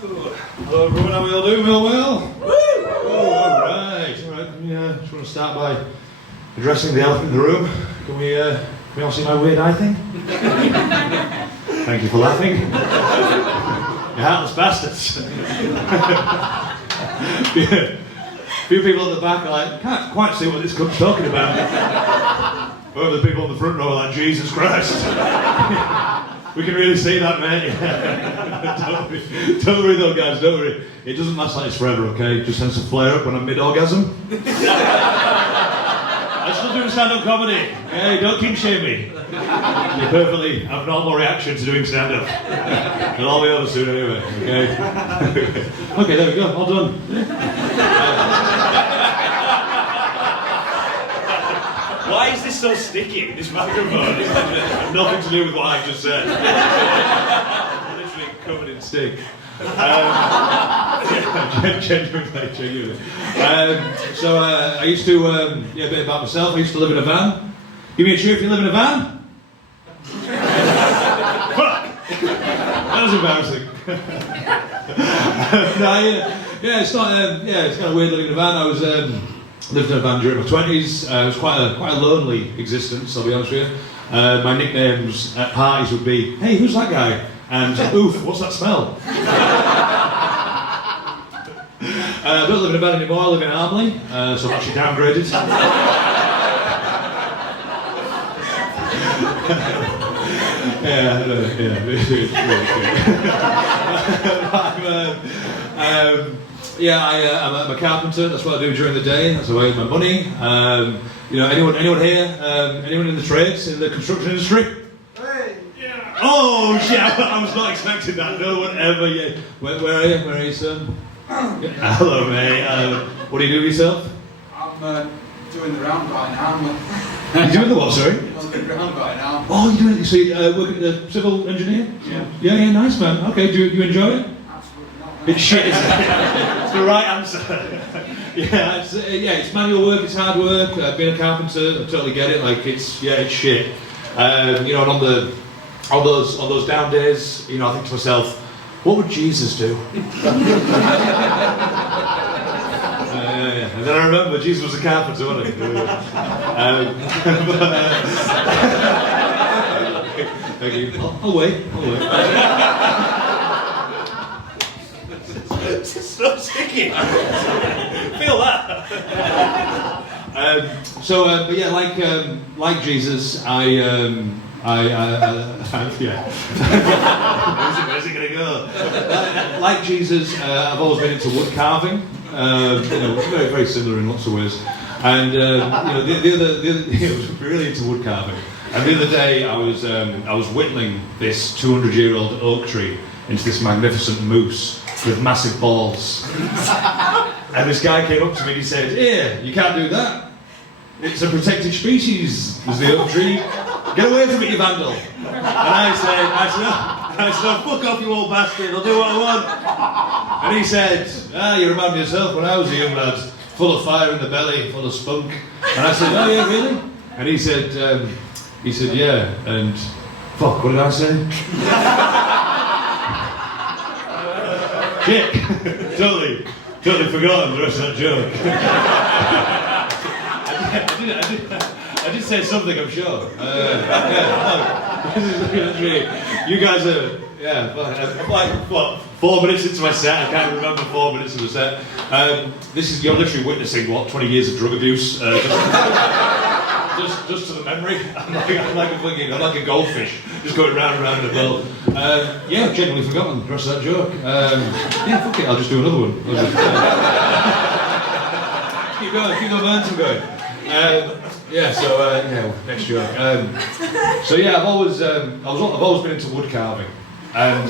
Hello everyone, how are we all doing? We all well? Woo! Oh, alright. Just want to start by addressing the elephant in the room. Can we all see my weird eye thing? Thank you for laughing. You heartless bastards. Few people at the back are like, can't quite see what this cunt's talking about. However, the people on the front row are like, Jesus Christ. We can really see that, mate. Don't worry though, guys, don't worry. It doesn't last like this forever, okay? It just tends to flare up when I'm mid-orgasm. I'm still doing stand-up comedy. Hey, don't king shame me. It's a perfectly abnormal reaction to doing stand-up. It'll all be over soon anyway, okay? Okay, there we go, all done. Why is this so sticky, this microphone? It's nothing to do with what I just said. Literally covered in stink. Genuinely. So I used to, a bit about myself. I used to live in a van. Give me a cheer if you live in a van. Fuck! That was embarrassing. It's kind of weird living in a van. I was lived in a van during my 20s. It was quite a lonely existence, I'll be honest with you. My nicknames at parties would be, hey, who's that guy? And, oof, what's that smell? I don't live in a van anymore, I live in Armley, so I'm actually downgraded. I'm a carpenter. That's what I do during the day. That's how I earn my money. Anyone here? Anyone in the trades, in the construction industry? Hey! Yeah. Oh shit! I was not expecting that. No one ever. Yeah. Where are you? Where are you, son? Hello, mate. What do you do with yourself? I'm doing the round right now. You're doing the what? Sorry. I'm doing the round right now. Oh, you're doing it. So you working as a civil engineer? Yeah. Yeah, nice man. Okay, do you enjoy it? Absolutely not. It's shit, isn't it? It's the right answer. It's manual work, it's hard work. Being a carpenter, I totally get it. Like it's shit. And on those down days, I think to myself, what would Jesus do? And then I remember Jesus was a carpenter, wasn't he? Thank you. I'll wait. It's so sticky. Feel that. Like Jesus, Where's it gonna go? Like Jesus, I've always been into wood carving. Very, very similar in lots of ways. And the other, I was really into wood carving. And the other day, I was whittling this 200-year-old oak tree into this magnificent moose with massive balls. And this guy came up to me and he said, "Here, you can't do that. It's a protected species, is the oak tree. Get away from it, you vandal." And I said, "Oh, fuck off, you old bastard, I'll do what I want." And he said, "You remind me of yourself when I was a young lad, full of fire in the belly, full of spunk." And I said, "Oh yeah, really?" And he said, "Yeah, and fuck, what did I say?" Shit, totally forgotten the rest of that joke. I did say something, I'm sure. You guys are, like what, 4 minutes into my set. I can't remember 4 minutes of the set. You're literally witnessing 20 years of drug abuse. Just to the memory. I'm like a goldfish, just going round and round in a bowl. I've genuinely forgotten the rest of that joke. Fuck it, I'll just do another one. Keep going, momentum going. Next joke. I've always been into wood carving, and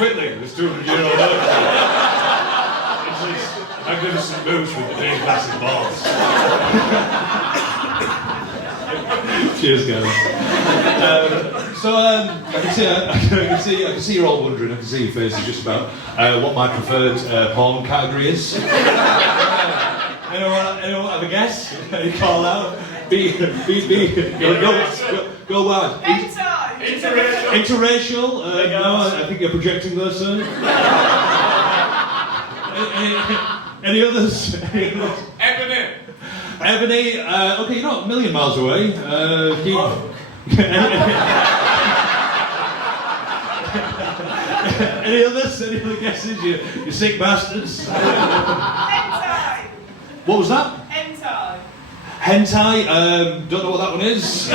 whittling this 200-year-old oak tree. It's this magnificent moose with the big massive balls. Cheers, guys. I can see you're all wondering. I can see your faces just about what my preferred porn category is. Anyone have a guess? You call out. Go wild. Hentai! Interracial? No, I think you're projecting there, sir. Any others? Ebony. Ebony, okay, you're not a million miles away. Any others? Any other guesses? You sick bastards. Hentai. What was that? Hentai. Hentai, don't know what that one is.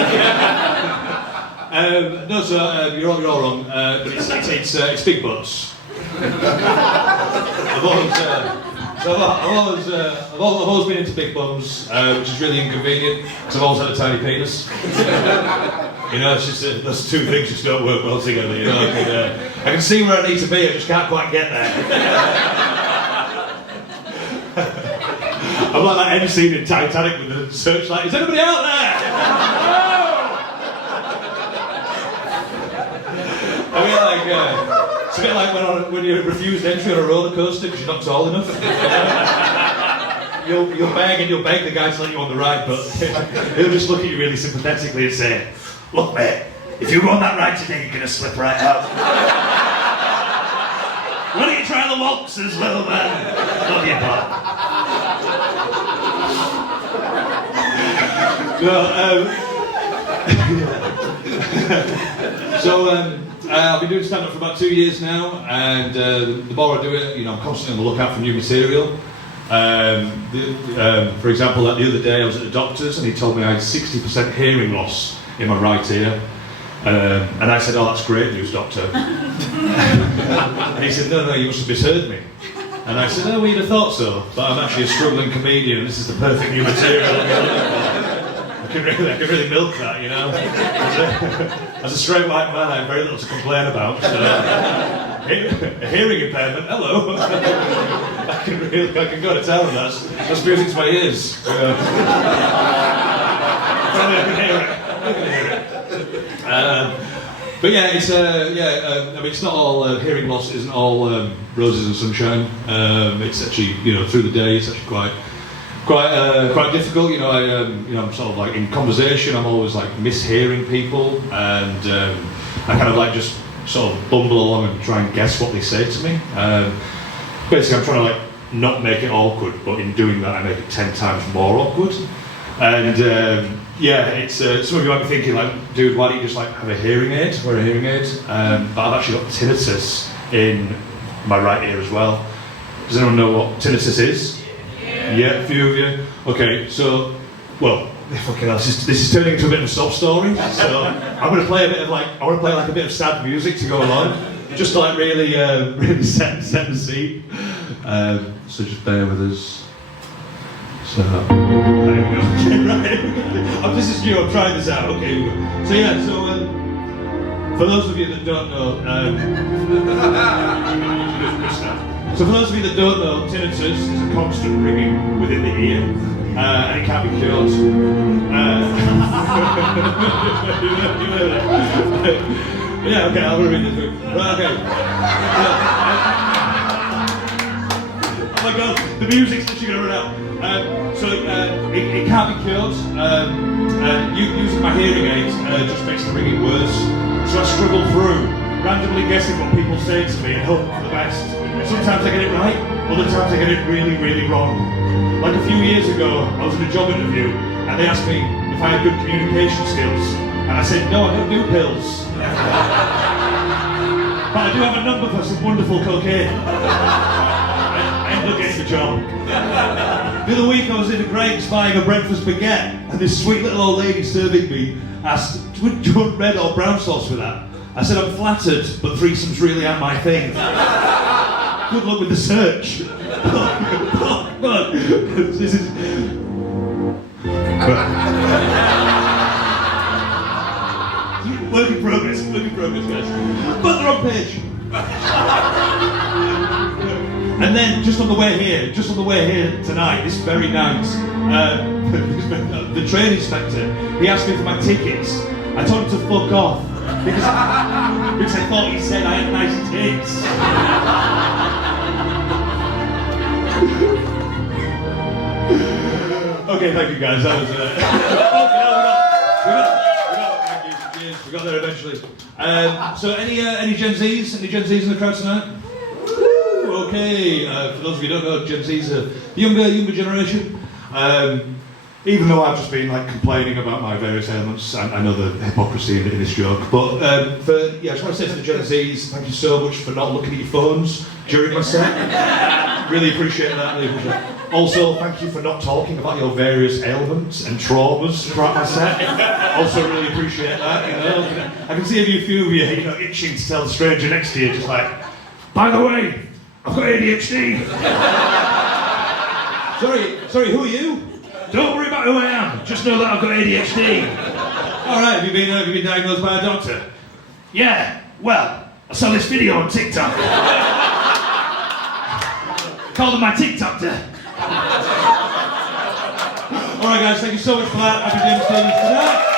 No, so you're all wrong. But it's big butts. I've always been into big bums, which is really inconvenient because I've always had a tiny penis. You know, it's just those two things just don't work well together. You know, I can see where I need to be, I just can't quite get there. I'm like that end scene in Titanic with the searchlight. Is anybody out there? I mean, like, it's a bit like when you're refused entry on a roller coaster because you're not tall enough. You'll beg the guy to let you on the ride, but he'll just look at you really sympathetically and say, "Look, mate, if you go on that ride today, you're gonna slip right out. Why don't you try the waltzes, little man? Love you, pal." I've been doing stand-up for about 2 years now, and the more I do it, you know, I'm constantly on the lookout for new material. For example, like the other day I was at the doctor's and he told me I had 60% hearing loss in my right ear. And I said, "Oh, that's great news, doctor." And he said, No, you must have misheard me. And I said, "Oh, well, you'd have thought so, but I'm actually a struggling comedian and this is the perfect new material. I can really milk that, you know. As a straight white man, I have very little to complain about. So. A hearing impairment, hello. I can go to town on that. That's music to my ears. I can hear it. But yeah, it's I mean, it's not all hearing loss. Isn't all roses and sunshine. It's actually, you know, through the day, it's actually quite difficult. You know, I'm sort of like in conversation. I'm always like mishearing people, and I kind of like just sort of bumble along and try and guess what they say to me. Basically, I'm trying to like not make it awkward, but in doing that, I make it 10 times more awkward. And it's some of you might be thinking like, dude, why don't you just like have a hearing aid? Wear a hearing aid. But I've actually got tinnitus in my right ear as well. Does anyone know what tinnitus is? Yeah, a few of you. Okay, so fucking hell, this is turning into a bit of a sob story. So I'm going to play a bit of like a bit of sad music to go along, just to like really set the scene. So just bear with us. So there we go. Right. This is new. I'm trying this out. Okay. So yeah. So for those of you that don't know, tinnitus is a constant ringing within the ear, and it can't be cured. Yeah. Okay. I'll read it through. Right. Okay. Oh my God, the music's literally going to run out. It can't be cured. Using my hearing aids just makes the ringing worse. So I struggle through, randomly guessing what people say to me and hope for the best. Sometimes I get it right, other times I get it really, really wrong. Like a few years ago, I was in a job interview and they asked me if I had good communication skills. And I said, no, I don't do pills. But I do have a number for some wonderful cocaine. I ended up getting the job. The other week I was in a Greggs buying a breakfast baguette and this sweet little old lady serving me asked, do you want red or brown sauce with that? I said, I'm flattered, but threesomes really aren't my thing. Good luck with the search. This is... Work in progress, guys. But they're on page. And then, just on the way here tonight, this very night, the train inspector, he asked me for my tickets. I told him to fuck off, because I thought he said I had nice tits. Okay, thank you guys, that was... Okay, no, we're not. Thank you, cheers. We got there eventually. So any Gen Zs? Any Gen Zs in the crowd tonight? Woo, okay. For those of you who don't know, Gen Z's are the younger generation. Even though I've just been like complaining about my various ailments, I know the hypocrisy in this joke. But I just want to say to the Gen Zs, thank you so much for not looking at your phones during my set. Really appreciate that. Really appreciate it. Also, thank you for not talking about your various ailments and traumas throughout my set. Also, really appreciate that. You know, I can see a few of you, itching to tell the stranger next to you, just like, by the way, I've got ADHD. Sorry, who are you? Don't worry about who I am. Just know that I've got ADHD. All right, have you been diagnosed by a doctor? Yeah. Well, I saw this video on TikTok. Called him my TikTokter. All right, guys, thank you so much for that. Happy James Stevens for that.